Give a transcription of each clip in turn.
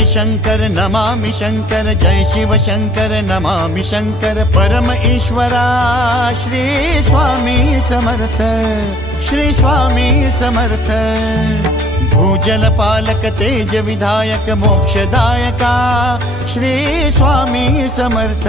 जय शंकर नमामि शंकर जय शिव शंकर नमामि शंकर परम ईश्वरा श्री स्वामी समर्थ श्री स्वामी समर्थ। भूजल पालक तेज विधायक मोक्षदायका श्री स्वामी समर्थ।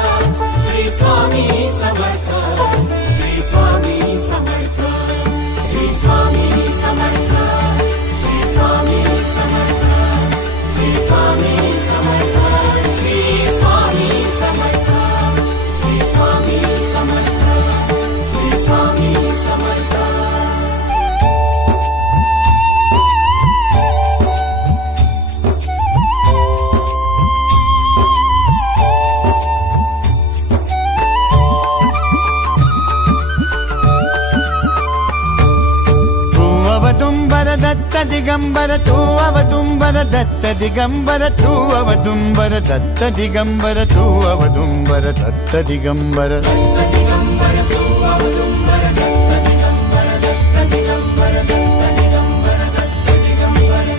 ദിഗംബര തൂവവ ദുംബര ദത്ത ദിഗംബര തൂവവ ദുംബര ദത്ത ദിഗംബര തൂവവ ദുംബര ദത്ത ദിഗംബര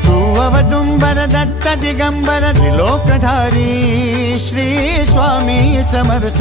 തൂവവ ദുംബര ദത്ത ദിഗംബര ത്രിലോകധാരി ശ്രീ സ്വാമി സമർത്ഥ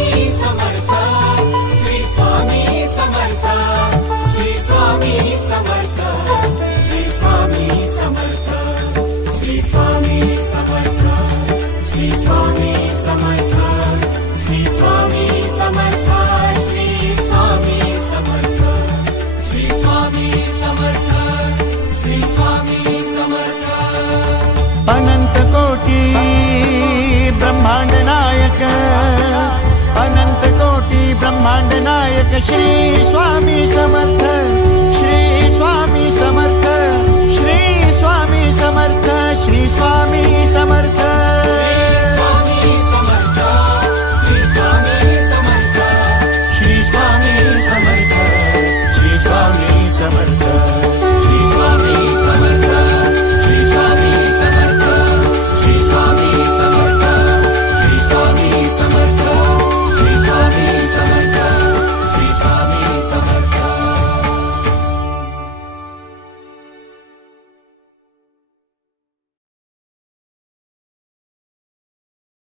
心酸。